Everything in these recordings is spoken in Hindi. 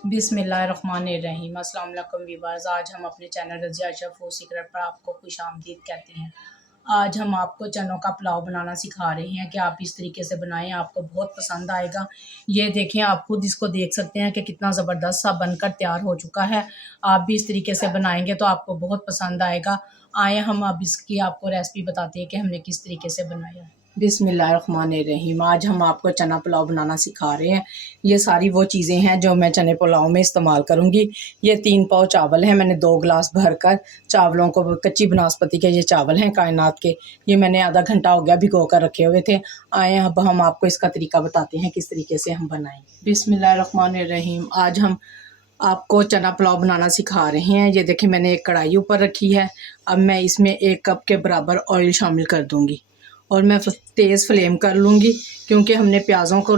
बिस्मिल्लाहिर्रहमानिर्रहीम। अस्सलाम वालेकुम व्यूअर्स। आज हम अपने channel Razia Ayesha food secret पर आपको खुशामदीद कहते हैं। आज हम आपको चनों का पुलाव बनाना सिखा रहे हैं कि आप इस तरीके से बनाएं, आपको बहुत पसंद आएगा। ये देखें, आप खुद इसको देख सकते हैं कि कितना ज़बरदस्त सा बनकर तैयार हो चुका है। आप भी इस तरीके से बनाएंगे तो आपको बहुत पसंद आएगा। आए हम अब इसकी आपको रेसिपी बताते हैं कि हमने किस तरीके से बनाया है। बिस्मिल्लाहिर्रहमानिर्रहीम। आज हम आपको चना पुलाव बनाना सिखा रहे हैं। ये सारी वो चीज़ें हैं जो मैं चने पुलाव में इस्तेमाल करूँगी। ये 3 पाव चावल हैं, मैंने 2 गिलास भरकर चावलों को, कच्ची बनास्पति के ये चावल हैं कायनात के, ये मैंने आधा घंटा हो गया भिगो कर रखे हुए थे। आए अब हम आपको इसका तरीका बताते हैं किस तरीके से हम बनाएं। बिस्मिल्लाहिर्रहमानिर्रहीम। आज हम आपको चना पुलाव बनाना सिखा रहे हैं। ये देखिए, मैंने एक कढ़ाई ऊपर रखी है। अब मैं इसमें 1 कप के बराबर ऑयल शामिल कर दूँगी और मैं तेज़ फ्लेम कर लूँगी, क्योंकि हमने प्याज़ों को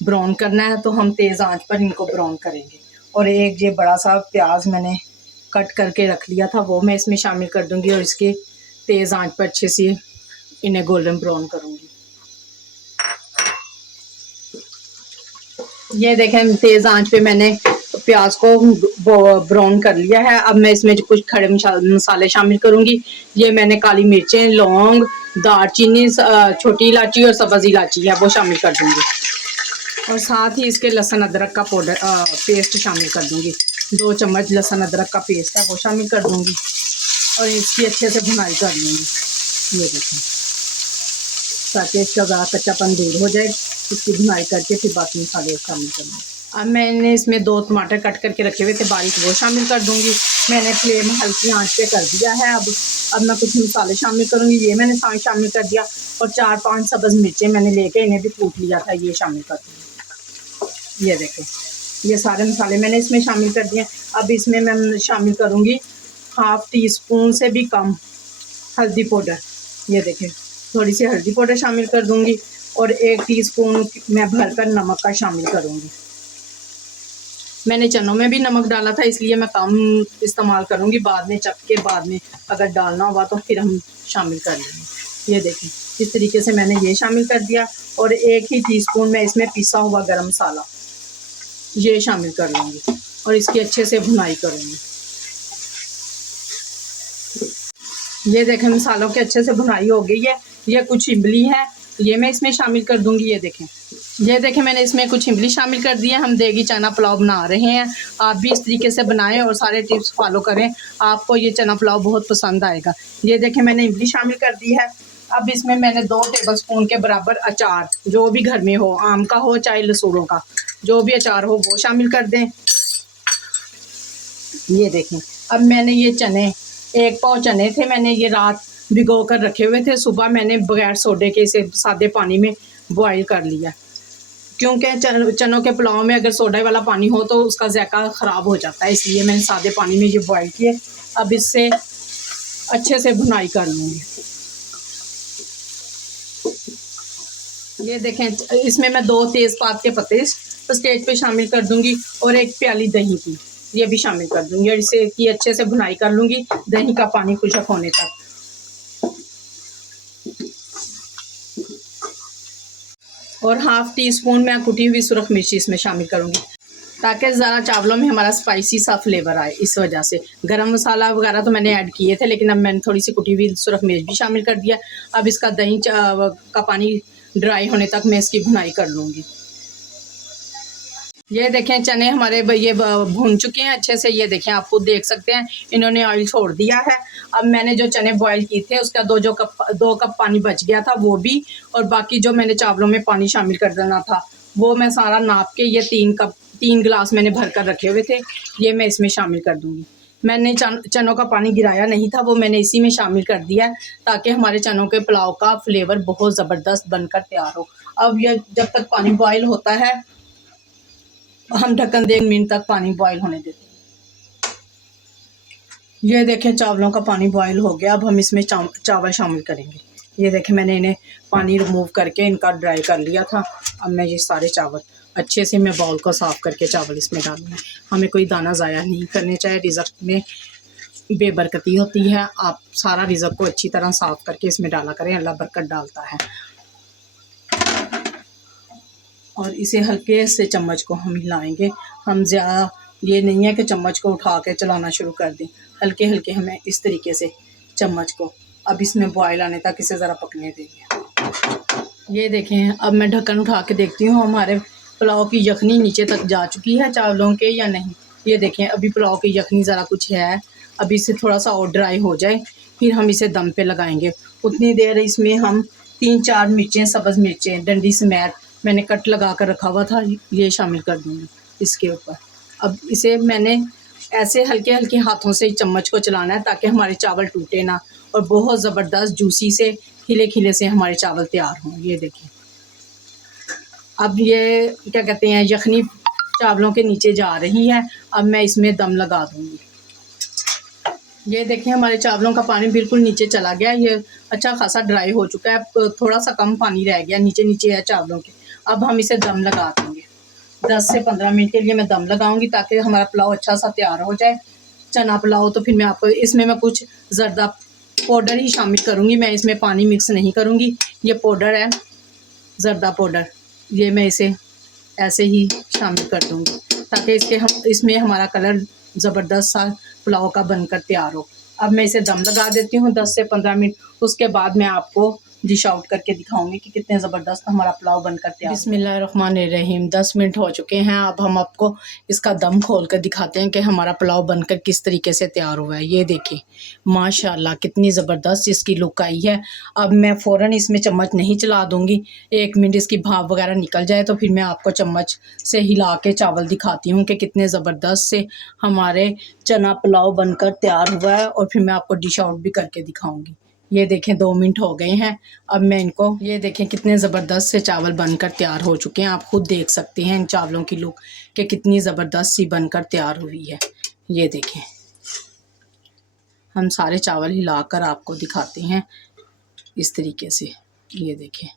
ब्राउन करना है तो हम तेज़ आंच पर इनको ब्राउन करेंगे। और एक ये बड़ा सा प्याज मैंने कट करके रख लिया था, वो मैं इसमें शामिल कर दूँगी और इसके तेज़ आंच पर अच्छे से इन्हें गोल्डन ब्राउन करूँगी। ये देखें, तेज़ आंच पे मैंने प्याज को ब्राउन कर लिया है। अब मैं इसमें कुछ खड़े मसाले शामिल करूँगी। ये मैंने काली मिर्चें, लौंग, दालचीनी, छोटी इलायची और सब्ज़ इलायची है वो शामिल कर दूँगी। और साथ ही इसके लहसुन अदरक का पाउडर पेस्ट शामिल कर दूँगी। 2 चम्मच लहसुन अदरक का पेस्ट है वो शामिल कर दूँगी और इसकी अच्छे से भुनाई कर लूँगी। ये देखें, ताकि इसका ज़्यादा कच्चापन दूर हो जाए। इसकी भुनाई करके फिर बाकी मसाले शामिल करूँगी। अब मैंने इसमें 2 टमाटर कट करके रखे हुए थे बारीक, वो शामिल कर दूँगी। मैंने फ्लेम हल्की आंच पे कर दिया है। अब मैं कुछ मसाले शामिल करूँगी। ये मैंने शामिल कर दिया और 4-5 सब्ज़ मिर्चें मैंने लेके इन्हें भी कूट लिया था, ये शामिल कर दूँगी। ये देखें, ये सारे मसाले मैंने इसमें शामिल कर दिए। अब इसमें मैं शामिल करूँगी 1/2 टीस्पून से भी कम हल्दी पाउडर। ये देखें, थोड़ी सी हल्दी पाउडर शामिल कर दूँगी और 1 टीस्पून मैं भरकर नमक का शामिल करूँगी। मैंने चनों में भी नमक डाला था, इसलिए मैं कम इस्तेमाल करूँगी। बाद में चख के बाद में अगर डालना हुआ तो फिर हम शामिल कर लेंगे। ये देखें, इस तरीके से मैंने ये शामिल कर दिया और 1 ही टीस्पून मैं इसमें पिसा हुआ गरम मसाला ये शामिल कर लूँगी और इसकी अच्छे से भुनाई करूँगी। ये देखें, मसालों के अच्छे से भुनाई हो गई है। ये कुछ इमली है, ये मैं इसमें शामिल कर दूँगी। ये देखें, मैंने इसमें कुछ इमली शामिल कर दी है। हम देगी चना पुलाव बना रहे हैं। आप भी इस तरीके से बनाएं और सारे टिप्स फॉलो करें, आपको ये चना पुलाव बहुत पसंद आएगा। ये देखें, मैंने इमली शामिल कर दी है। अब इसमें मैंने 2 टेबलस्पून के बराबर अचार, जो भी घर में हो, आम का हो चाहे लसूड़ों का, जो भी अचार हो वो शामिल कर दें। ये देखें, अब मैंने ये चने, 1 पाव चने थे, मैंने ये रात भिगो कर रखे हुए थे। सुबह मैंने बगैर सोडे के इसे सादे पानी में बॉयल कर लिया, क्योंकि चनों के पुलाव में अगर सोडा वाला पानी हो तो उसका ज़ायका ख़राब हो जाता है, इसलिए मैंने सादे पानी में ये बॉयल किए। अब इससे अच्छे से भुनाई कर लूँगी। ये देखें, इसमें मैं 2 तेज़पात के पत्ते स्टेज पे शामिल कर दूँगी और 1 प्याली दही की ये भी शामिल कर दूँगी और इसे की अच्छे से भुनाई कर लूँगी, दही का पानी खुशक होने तक। और 1/2 टीस्पून मैं कुटी हुई सुरख मिर्ची इसमें शामिल करूँगी, ताकि ज़रा चावलों में हमारा स्पाइसी सा फ्लेवर आए। इस वजह से गरम मसाला वगैरह तो मैंने ऐड किए थे, लेकिन अब मैंने थोड़ी सी कुटी हुई सुरख मिर्च भी शामिल कर दिया। अब इसका दही का पानी ड्राई होने तक मैं इसकी भुनाई कर लूँगी। ये देखें, चने हमारे ये भून चुके हैं अच्छे से। ये देखें, आप खुद देख सकते हैं इन्होंने ऑयल छोड़ दिया है। अब मैंने जो चने बॉयल किए थे उसका 2 कप पानी बच गया था वो भी, और बाकी जो मैंने चावलों में पानी शामिल कर देना था वो मैं सारा नाप के, ये 3 गिलास मैंने भर कर रखे हुए थे, ये मैं इसमें शामिल कर दूँगी। मैंने चनों का पानी गिराया नहीं था, वो मैंने इसी में शामिल कर दिया है, ताकि हमारे चनों के पुलाव का फ्लेवर बहुत ज़बरदस्त बनकर तैयार हो। अब ये जब तक पानी बॉयल होता है, हम ढक्कन दे 1 मिनट तक पानी बॉईल होने देते हैं। ये देखें, चावलों का पानी बॉईल हो गया। अब हम इसमें चावल शामिल करेंगे। ये देखें, मैंने इन्हें पानी रिमूव करके इनका ड्राई कर लिया था। अब मैं ये सारे चावल अच्छे से मैं बाउल को साफ़ करके चावल इसमें डालूँगी। हमें कोई दाना ज़ाया नहीं करने चाहिए, रिज़्क में बेबरकती होती है। आप सारा रिज़्क को अच्छी तरह साफ़ करके इसमें डाला करें, अल्लाह बरकत डालता है। और इसे हल्के से चम्मच को हम हिलाएंगे। हम ज़्यादा ये नहीं है कि चम्मच को उठा के चलाना शुरू कर दें, हल्के हल्के हमें इस तरीके से चम्मच को अब इसमें बॉयल आने तक इसे ज़रा पकने देंगे। ये देखें, अब मैं ढक्कन उठा के देखती हूँ हमारे पुलाव की यखनी नीचे तक जा चुकी है चावलों के या नहीं। ये देखें, अभी पुलाव की यखनी ज़रा कुछ है, अभी इसे थोड़ा सा और ड्राई हो जाए फिर हम इसे दम पे लगाएंगे। उतनी देर इसमें हम 3-4 मिर्चें, सब्ज़ मिर्चें डंडी समेत मैंने कट लगा कर रखा हुआ था, ये शामिल कर दूँगी इसके ऊपर। अब इसे मैंने ऐसे हल्के हल्के हाथों से चम्मच को चलाना है ताकि हमारे चावल टूटे ना और बहुत ज़बरदस्त जूसी से खिले खिले से हमारे चावल तैयार हों। ये देखें, अब ये क्या कहते हैं, यखनी चावलों के नीचे जा रही है। अब मैं इसमें दम लगा दूँगी। ये देखें, हमारे चावलों का पानी बिल्कुल नीचे चला गया, ये अच्छा खासा ड्राई हो चुका है, थोड़ा सा कम पानी रह गया, नीचे नीचे है चावलों के। अब हम इसे दम लगा देंगे। 10 से 15 मिनट के लिए मैं दम लगाऊंगी ताकि हमारा पुलाव अच्छा सा तैयार हो जाए। चना पुलाव तो फिर मैं आपको इसमें मैं कुछ ज़र्दा पाउडर ही शामिल करूँगी, मैं इसमें पानी मिक्स नहीं करूँगी। ये पाउडर है ज़र्दा पाउडर, ये मैं इसे ऐसे ही शामिल कर दूँगी ताकि इसमें हमारा कलर ज़बरदस्त सा पुलाव का बनकर तैयार हो। अब मैं इसे दम लगा देती हूँ 10 से 15 मिनट, उसके बाद मैं आपको डिश आउट करके दिखाऊंगी कि कितने ज़बरदस्त हमारा पुलाव बनकर तैयार। बिस्मिल्लाहिर्रहमानिर्रहीम, 10 मिनट हो चुके हैं। अब हम आपको इसका दम खोल कर दिखाते हैं कि हमारा पुलाव बनकर किस तरीके से तैयार हुआ है। ये देखिए, माशाल्लाह कितनी ज़बरदस्त इसकी लुक आई है। अब मैं फ़ौरन इसमें चम्मच नहीं चला दूँगी, 1 मिनट इसकी भाप वगैरह निकल जाए तो फिर मैं आपको चम्मच से हिला के चावल दिखाती हूँ कि कितने ज़बरदस्त से हमारे चना पुलाव बनकर तैयार हुआ है और फिर मैं आपको डिश आउट भी करके दिखाऊंगी। ये देखें, 2 मिनट हो गए हैं। अब मैं इनको, ये देखें कितने ज़बरदस्त से चावल बनकर तैयार हो चुके हैं। आप खुद देख सकते हैं इन चावलों की लुक कि कितनी ज़बरदस्त सी बनकर तैयार हुई है। ये देखें, हम सारे चावल हिलाकर आपको दिखाते हैं इस तरीके से। ये देखें,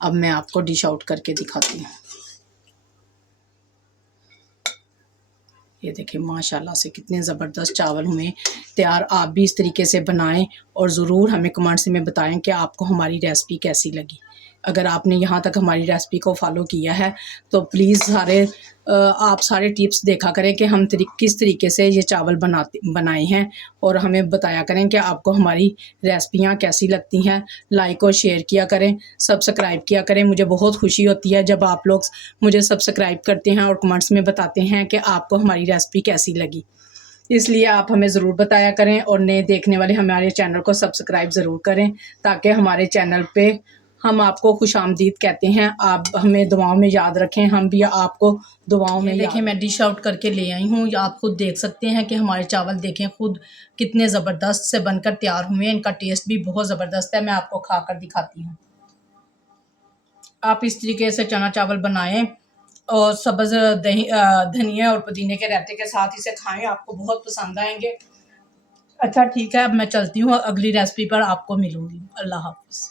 अब मैं आपको डिश आउट करके दिखाती हूँ। ये देखिए, माशाल्लाह से कितने ज़बरदस्त चावल हुए तैयार। आप भी इस तरीके से बनाएं और ज़रूर हमें कमेंट्स में बताएं कि आपको हमारी रेसिपी कैसी लगी। अगर आपने यहाँ तक हमारी रेसिपी को फॉलो किया है तो प्लीज़ आप सारे टिप्स देखा करें कि हम किस तरीके से ये चावल बनाए हैं और हमें बताया करें कि आपको हमारी रेसिपियाँ कैसी लगती हैं। लाइक और शेयर किया करें, सब्सक्राइब किया करें। मुझे बहुत खुशी होती है जब आप लोग मुझे सब्सक्राइब करते हैं और कमेंट्स में बताते हैं कि आपको हमारी रेसिपी कैसी लगी। इसलिए आप हमें ज़रूर बताया करें और नए देखने वाले हमारे चैनल को सब्सक्राइब ज़रूर करें ताकि हमारे चैनल पे हम आपको खुशामदीद कहते हैं। आप हमें दुआओं में याद रखें, हम भी आपको दुआओं में। देखें, मैं डिश आउट करके ले आई हूँ। आप खुद देख सकते हैं कि हमारे चावल देखें खुद कितने ज़बरदस्त से बनकर तैयार हुए हैं। इनका टेस्ट भी बहुत ज़बरदस्त है। मैं आपको खा कर दिखाती हूँ। आप इस तरीके से चना चावल बनाएं और सब्ज़ धनिया और पुदीने के रायते के साथ इसे खाएं, आपको बहुत पसंद आएंगे। अच्छा ठीक है, अब मैं चलती हूँ, अगली रेसिपी पर आपको मिलूँगी। अल्लाह हाफ़िज़।